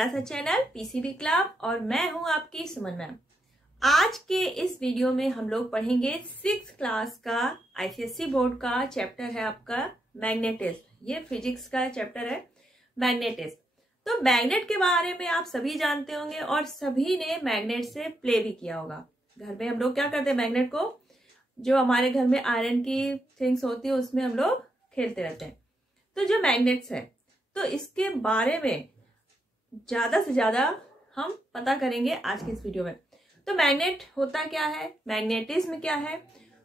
हमारा सा channel PCB club और मैं हूं आपकी सुमन मैम। आज के इस वीडियो में हम लोग पढ़ेंगे 6th क्लास का आईसीएसई बोर्ड का चैप्टर है आपका मैग्नेटिज्म। ये फिजिक्स का चैप्टर है मैग्नेटिज्म। तो मैग्नेट के बारे में आप सभी जानते होंगे और सभी ने मैग्नेट से प्ले भी किया होगा। घर में हम लोग क्या करते हैं, मैग्नेट को जो हमारे घर में आयरन की थिंग्स होती है उसमें हम लोग खेलते रहते हैं। तो जो मैग्नेट्स है तो इसके बारे में ज्यादा से ज्यादा हम पता करेंगे आज की इस वीडियो में। तो मैग्नेट होता क्या है, मैग्नेटिज्म क्या है।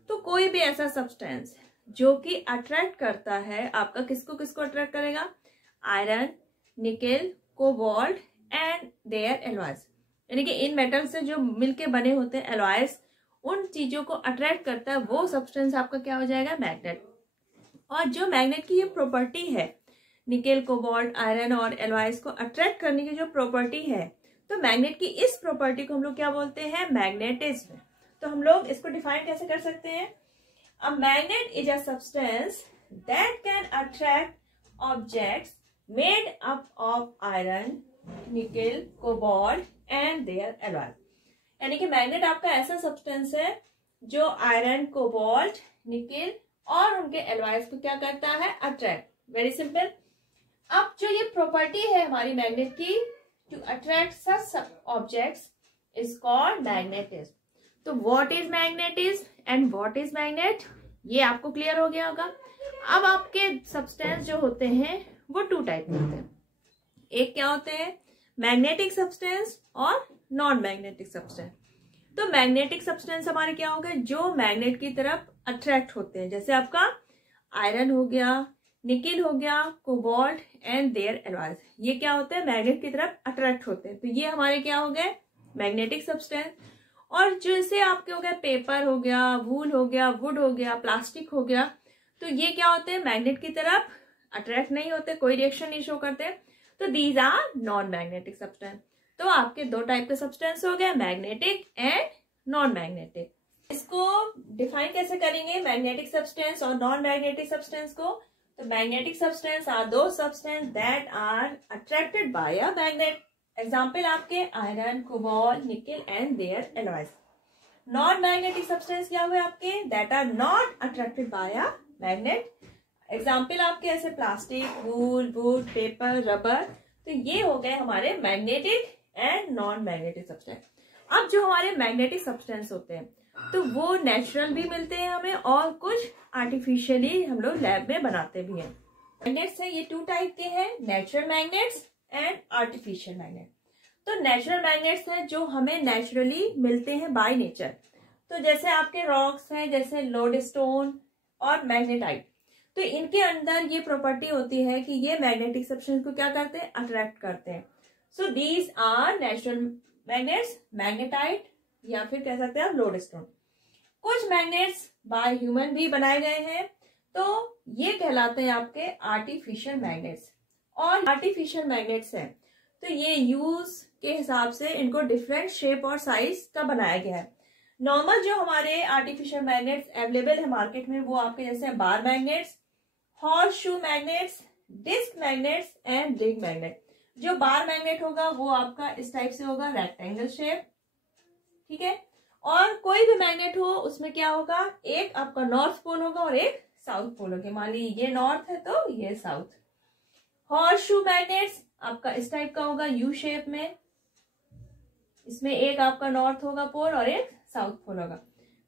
तो कोई भी ऐसा सब्सटेंस जो कि अट्रैक्ट करता है आपका, किसको अट्रैक्ट करेगा, iron, nickel, cobalt and their alloys, यानी कि इन मेटल से जो मिलके बने होते हैं एलॉयज, उन चीजों को अट्रैक्ट करता है वो सब्सटेंस आपका क्या हो जाएगा, मैग्नेट। और जो मैग्नेट की ये प्रॉपर्टी है, निकेल, कोबाल्ट, आयरन और एलॉयज को अट्रैक्ट करने की जो प्रॉपर्टी है, तो मैग्नेट की इस प्रॉपर्टी को हम लोग क्या बोलते हैं, मैग्नेटिज्म। तो हम लोग इसको डिफाइन कैसे कर सकते हैं, a magnet is a substance that can attract objects made up of iron, nickel, cobalt and their alloy. यानी कि मैग्नेट आपका ऐसा सब्सटेंस है जो आयरन, कोबाल्ट, निकेल और उनके एलॉयज को क्या करता है, अट्रैक्ट। Very simple. अब जो ये प्रॉपर्टी है हमारी मैग्नेट की, to attract such objects is called magnetism. तो what is magnetism and what is magnet, ये आपको क्लियर हो गया होगा। अब आपके सब्सटेंस जो होते हैं वो 2 टाइप के होते हैं। एक क्या होते हैं, मैग्नेटिक सब्सटेंस और नॉन मैग्नेटिक सब्सटेंस। तो मैग्नेटिक सब्सटेंस हमारे क्या हो गए, जो मैग्नेट की तरफ अट्रैक्ट होते हैं, जैसे आपका आयरन हो गया, निकेल हो गया, कोबाल्ट एंड देयर एलॉयज, ये क्या होते हैं, मैग्नेट की तरफ अट्रैक्ट होते हैं। तो ये हमारे क्या हो गए, मैग्नेटिक सब्सटेंस। और जैसे आपके हो गया पेपर हो गया, वूल हो गया, वुड हो गया, प्लास्टिक हो गया, तो ये क्या होते हैं, मैग्नेट की तरफ अट्रैक्ट नहीं होते, कोई रिएक्शन नहीं शो करते। तो these are non magnetic substance. तो आपके 2 टाइप के सब्सटेंस हो गए, मैग्नेटिक एंड नॉन मैग्नेटिक। इसको डिफाइन कैसे करेंगे, मैग्नेटिक सब्सटेंस और नॉन मैग्नेटिक सब्सटेंस को। तो magnetic substance are those substance that are attracted by a magnet. Example आपके iron, cobalt, nickel and their alloys. Non magnetic substance क्या हुए आपके, that are not attracted by a magnet. Example आपके ऐसे plastic, wool, would, paper, rubber. तो ये हो गए हमारे magnetic and non magnetic substance. अब जो हमारे मैग्नेटिक सब्सटेंस होते हैं तो वो नेचुरल भी मिलते हैं हमें और कुछ आर्टिफिशियली हम लोग लैब में बनाते भी हैं। मैग्नेट्स है ये 2 टाइप के हैं, natural magnets and artificial magnet. तो नेचुरल मैग्नेट्स हैं जो हमें नेचुरली मिलते हैं बाय नेचर। तो जैसे आपके रॉक्स हैं, जैसे लोडस्टोन और मैग्नेटाइट, तो इनके अंदर ये प्रॉपर्टी होती है कि ये मैग्नेटिक सब्सटेंस को क्या करते हैं, अट्रैक्ट करते हैं। So these are natural magnets, magnetite या फिर कह सकते हैं आप लोडस्टोन। कुछ मैग्नेट्स बाय ह्यूमन भी बनाए गए हैं, तो ये कहलाते हैं आपके आर्टिफिशियल मैग्नेट्स। और आर्टिफिशियल मैग्नेट्स हैं तो ये यूज के हिसाब से इनको डिफरेंट शेप और साइज का बनाया गया है। नॉर्मल जो हमारे आर्टिफिशियल मैग्नेट्स अवेलेबल है मार्केट में वो आपके जैसे bar magnets, horseshoe magnets, disc magnets and ring magnet. जो बार मैग्नेट होगा वो आपका इस टाइप से होगा, रेक्टेंगल शेप, ठीक है। और कोई भी मैग्नेट हो उसमें क्या होगा, एक आपका नॉर्थ पोल होगा और एक साउथ पोल होगा। मान लीजिए ये नॉर्थ है तो ये साउथ। हॉर्स शू मैग्नेट्स आपका इस टाइप का होगा, यू शेप में, इसमें एक आपका नॉर्थ होगा पोल और एक साउथ पोल होगा।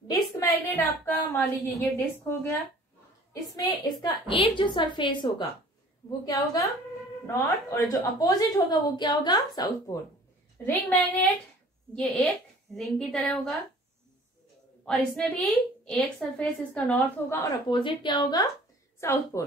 डिस्क मैग्नेट आपका मान लीजिए ये डिस्क हो गया, इसमें इसका एक जो सरफेस होगा वो क्या होगा, नॉर्थ, और जो अपोजिट होगा वो क्या होगा, साउथ पोल। रिंग मैग्नेट ये एक रिंग की तरह होगा और इसमें भी एक सरफेस इसका नॉर्थ होगा और अपोजिट क्या होगा, साउथ पोल।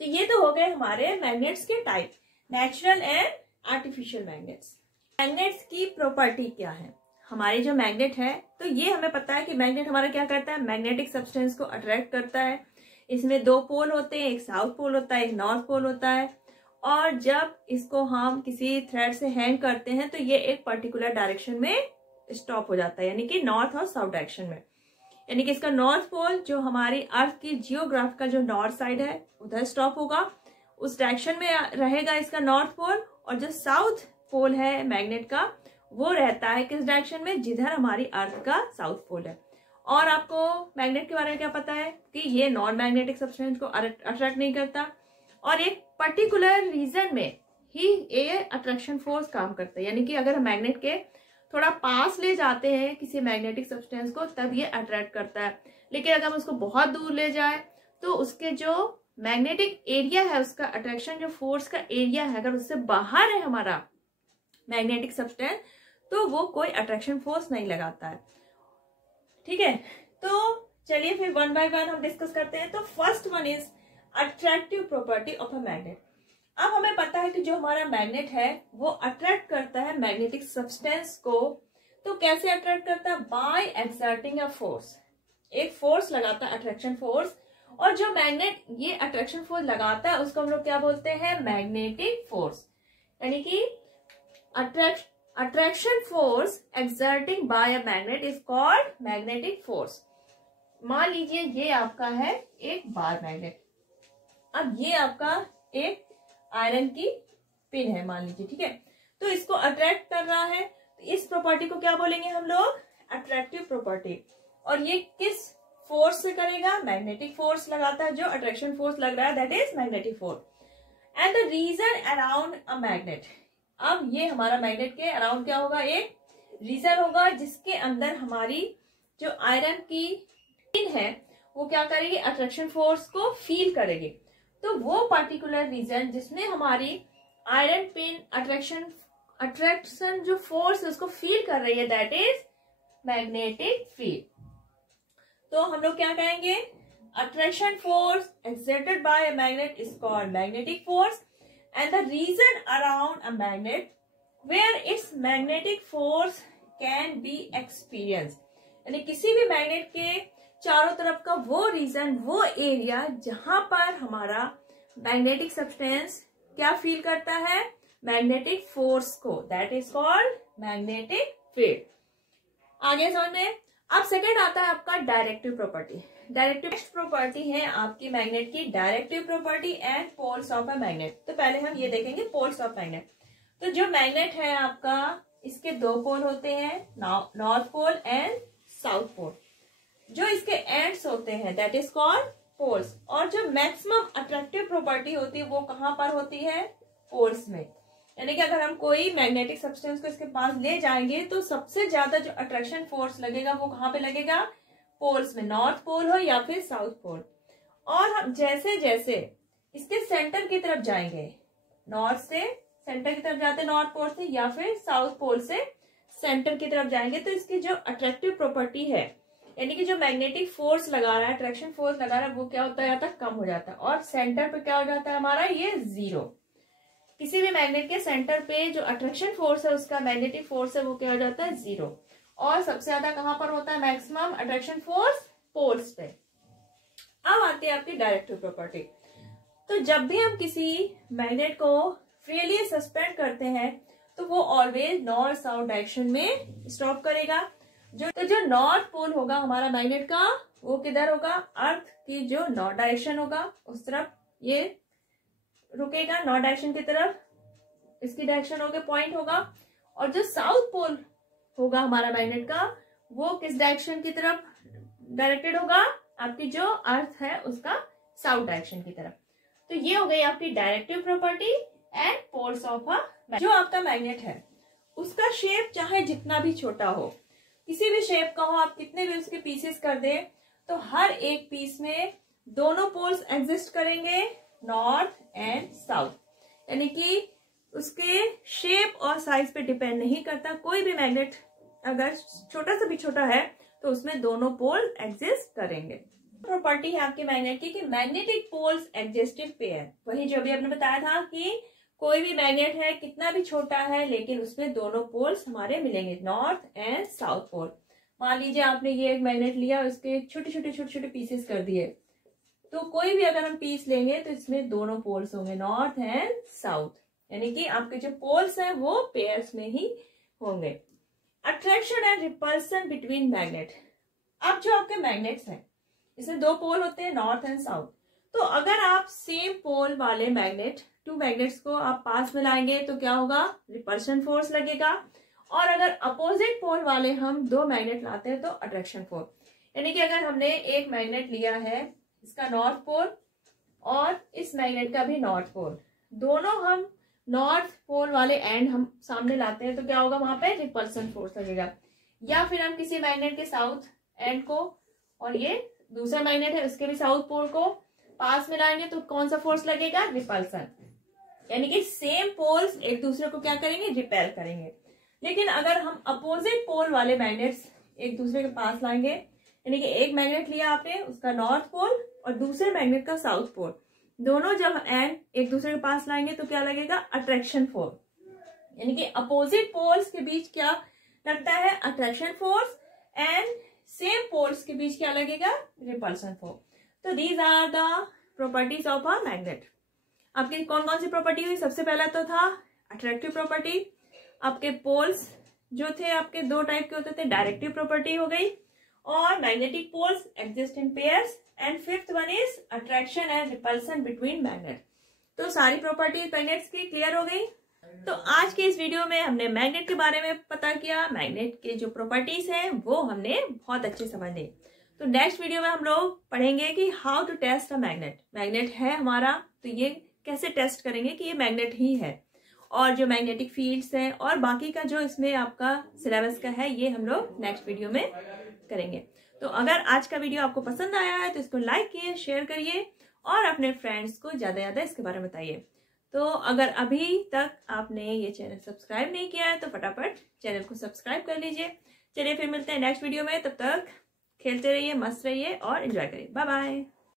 तो ये तो हो गए हमारे मैग्नेट्स के type, natural and artificial magnets. Magnets की प्रॉपर्टी क्या है, हमारे जो मैग्नेट है तो ये हमें पता है कि मैग्नेट हमारा क्या करता है, मैग्नेटिक सब्सटेंस को अट्रैक्ट करता है। इसमें 2 पोल होते हैं, एक साउथ पोल होता है, एक नॉर्थ पोल होता है। और जब इसको हम किसी थ्रेड से हैंग करते हैं तो ये एक पर्टिकुलर डायरेक्शन में स्टॉप हो जाता है, यानी कि नॉर्थ और साउथ डायरेक्शन में। यानी कि इसका नॉर्थ पोल जो हमारी अर्थ की जियोग्राफिकल जो नॉर्थ साइड है उधर स्टॉप होगा, उस डायरेक्शन में रहेगा इसका नॉर्थ पोल। और जो साउथ पोल है मैग्नेट का वो रहता है किस डायरेक्शन में, जिधर हमारी अर्थ का साउथ पोल है। और आपको मैग्नेट के बारे में क्या पता है कि ये नॉन मैग्नेटिक सब्सटेंस को अट्रैक्ट नहीं करता और एक पर्टिकुलर रीजन में ही ये अट्रैक्शन फोर्स काम करता है। यानी कि अगर हम मैग्नेट के थोड़ा पास ले जाते हैं किसी मैग्नेटिक सब्सटेंस को तब ये अट्रैक्ट करता है, लेकिन अगर हम उसको बहुत दूर ले जाए तो उसके जो मैग्नेटिक एरिया है, उसका अट्रैक्शन जो फोर्स का एरिया है, अगर उससे बाहर है हमारा मैग्नेटिक सब्सटेंस तो वो कोई अट्रैक्शन फोर्स नहीं लगाता है। ठीक है, तो चलिए फिर वन बाय वन हम डिस्कस करते हैं। तो first one is attractive property of a magnet. अब हमें पता है कि जो हमारा मैग्नेट है वो अट्रैक्ट करता है मैग्नेटिक सब्सटेंस को। तो कैसे अट्रैक्ट करता है? बाय एक्सर्टिंग अ फोर्स, एक फोर्स लगाता है अट्रैक्शन फोर्स, और जो मैग्नेट ये अट्रैक्शन फोर्स लगाता है उसको हम लोग क्या बोलते हैं? Magnetic force. यानी कि attraction force exerting by a magnet is called magnetic force. मान लीजिए ये आपका है एक बार मैग्नेट, अब ये आपका एक आयरन की पिन है मान लीजिए, ठीक है, तो इसको अट्रैक्ट कर रहा है, तो इस प्रॉपर्टी को क्या बोलेंगे हम लोग? Attractive property. और ये किस फोर्स से करेगा? मैग्नेटिक फोर्स लगाता है, जो अट्रैक्शन फोर्स लग रहा है that is magnetic force. And the region around a magnet, अब ये हमारा मैग्नेट के अराउंड क्या होगा? एक रीजन होगा जिसके अंदर हमारी जो आयरन की पिन है वो क्या करेगी? अट्रैक्शन फोर्स को फील करेगी। तो वो पर्टिकुलर रीजन जिसमें हमारी आयरन पिन अट्रैक्शन जो फोर्स है उसको फील कर रही है दैट इज मैग्नेटिक फील्ड। तो हम लोग क्या कहेंगे? Attraction force exerted by a magnet is called magnetic force and the region around a magnet where it's magnetic force can be experience. यानी किसी भी मैग्नेट के चारों तरफ का वो रीजन, वो एरिया जहां पर हमारा मैग्नेटिक सब्सटेंस क्या फील करता है? मैग्नेटिक फोर्स को, that is called magnetic field. आगे समझ में। अब सेकंड आता है आपका डायरेक्टिव प्रॉपर्टी। डायरेक्टिव प्रॉपर्टी है आपकी मैग्नेट की directive property and poles of a magnet. तो पहले हम ये देखेंगे पोल्स ऑफ मैग्नेट। तो जो मैग्नेट है आपका, इसके दो पोल होते हैं, north pole and south pole. जो इसके एंड्स होते हैं दैट इज कॉल्ड पोल्स। और जो मैक्सिमम अट्रैक्टिव प्रॉपर्टी होती है वो कहां पर होती है? पोल्स में। यानी कि अगर हम कोई मैग्नेटिक सब्सटेंस को इसके पास ले जाएंगे तो सबसे ज्यादा जो अट्रैक्शन फोर्स लगेगा वो कहां पे लगेगा? पोल्स में, नॉर्थ पोल हो या फिर साउथ पोल। और हम जैसे जैसे इसके सेंटर की तरफ जाएंगे, नॉर्थ से सेंटर की तरफ जाते हैं नॉर्थ पोल से, या फिर साउथ पोल से सेंटर की तरफ जाएंगे, तो इसकी जो अट्रैक्टिव प्रॉपर्टी है यानी कि जो मैग्नेटिक फोर्स लगा रहा है, अट्रैक्शन फोर्स लगा रहा है, वो क्या होता है? कम हो जाता है। और सेंटर पे क्या हो जाता है हमारा? ये जीरो। किसी भी मैग्नेट के सेंटर पे जो अट्रैक्शन फोर्स है उसका मैग्नेटिक फोर्स है वो क्या हो जाता है? जीरो। और सबसे ज्यादा कहां पर होता है मैक्सिमम अट्रैक्शन फोर्स? पोल्स पे। अब आती है आपकी डायरेक्टिव प्रॉपर्टी। तो जब भी हम किसी मैग्नेट को फ्रीली सस्पेंड करते हैं तो वो ऑलवेज नॉर्थ साउथ डायरेक्शन में स्टॉप करेगा। जो नॉर्थ पोल होगा हमारा मैग्नेट का वो किधर होगा? अर्थ की जो नॉर्थ डायरेक्शन होगा उस तरफ ये रुकेगा, नॉर्थ डायरेक्शन की तरफ इसकी डायरेक्शन होगी, पॉइंट होगा। और जो साउथ पोल होगा हमारा मैग्नेट का वो किस डायरेक्शन की तरफ डायरेक्टेड होगा? आपकी जो अर्थ है उसका साउथ डायरेक्शन की तरफ। तो ये हो गई आपकी directive property and poles of a magnet. जो आपका मैग्नेट है उसका शेप चाहे जितना भी छोटा हो, किसी भी शेप का हो, आप कितने भी उसके पीसेस कर दें, तो हर एक पीस में दोनों पोल्स एग्जिस्ट करेंगे, नॉर्थ एंड साउथ। यानी कि उसके शेप और साइज पे डिपेंड नहीं करता। कोई भी मैग्नेट अगर छोटा से भी छोटा है तो उसमें दोनों पोल एग्जिस्ट करेंगे। प्रॉपर्टी है आपके मैग्नेट की कि मैग्नेटिक पोल्स एग्जिस्टिव पेयर। वही जो भी आपने बताया था कि कोई भी मैग्नेट है कितना भी छोटा है लेकिन उसमें दोनों पोल्स हमारे मिलेंगे, नॉर्थ एंड साउथ पोल। मान लीजिए आपने ये एक मैग्नेट लिया, उसके छोटे छोटे पीसेस कर दिए, तो कोई भी अगर हम पीस लेंगे तो इसमें दोनों पोल्स होंगे, नॉर्थ एंड साउथ। यानी कि आपके जो पोल्स हैं वो पेयर्स में ही होंगे। Attraction and repulsion between magnet. अब जो आपके मैग्नेट्स हैं इसमें दो पोल होते हैं, नॉर्थ एंड साउथ। तो अगर आप सेम पोल वाले मैग्नेट, टू मैग्नेट्स को आप पास में लाएंगे तो क्या होगा, रिपल्शन फोर्स लगेगा। और अगर अपोजिट पोल वाले हम दो मैग्नेट लाते हैं तो अट्रैक्शन फोर्स, यानी कि अगर हमने एक मैग्नेट लिया है, इसका नॉर्थ पोल और इस मैग्नेट का भी नॉर्थ पोल, दोनों हम नॉर्थ पोल वाले एंड हम सामने लाते हैं तो क्या होगा, वहां पे रिपल्सन फोर्स लगेगा। या फिर हम किसी मैग्नेट के साउथ एंड को और ये दूसरा मैग्नेट है उसके भी साउथ पोल को पास में लाएंगे तो कौन सा फोर्स लगेगा, रिपल्सन, यानी कि सेम पोल्स एक दूसरे को क्या करेंगे, रिपेल करेंगे। लेकिन अगर हम अपोजिट पोल वाले मैग्नेट्स एक दूसरे के पास लाएंगे, यानी कि एक मैग्नेट लिया आपने उसका नॉर्थ पोल और दूसरे मैग्नेट का साउथ पोल, दोनों जब एंड एक दूसरे के पास लाएंगे तो क्या लगेगा, अट्रैक्शन फोर्स, यानी कि अपोजिट पोल्स के बीच क्या लगता है, attraction force, and same poles के बीच क्या लगेगा, रिपल्सन फोर्स। तो these are the properties of a magnet. आपकी कौन कौन सी प्रॉपर्टी हुई, सबसे पहला तो था अट्रैक्टिव प्रॉपर्टी, आपके पोल्स जो थे आपके दो टाइप के होते थे, डायरेक्टिव प्रॉपर्टी हो गई, और magnetic poles exist in pairs, and fifth one is attraction and repulsion between magnet. तो सारी प्रॉपर्टीज मैग्नेट्स की क्लियर हो गई। तो आज के इस वीडियो में हमने मैग्नेट के बारे में पता किया, मैग्नेट के जो प्रॉपर्टीज हैं वो हमने बहुत अच्छे समझ ली। तो नेक्स्ट वीडियो में हम लोग पढ़ेंगे कि how to test a magnet. Magnet है हमारा तो ये कैसे टेस्ट करेंगे कि ये मैग्नेट ही है, और जो मैग्नेटिक फील्ड्स हैं और बाकी का जो इसमें आपका सिलेबस का है ये हम लोग नेक्स्ट वीडियो में करेंगे। तो अगर आज का वीडियो आपको पसंद आया है तो इसको लाइक कीजिए, शेयर करिए और अपने फ्रेंड्स को ज्यादा इसके बारे में बताइए। तो अगर अभी तक आपने ये चैनल सब्सक्राइब नहीं किया है तो फटाफट चैनल को सब्सक्राइब कर लीजिए। चलिए फिर मिलते हैं नेक्स्ट वीडियो में, तब तक खेलते रहिए, मस्त रहिए और एंजॉय करिए। Bye bye.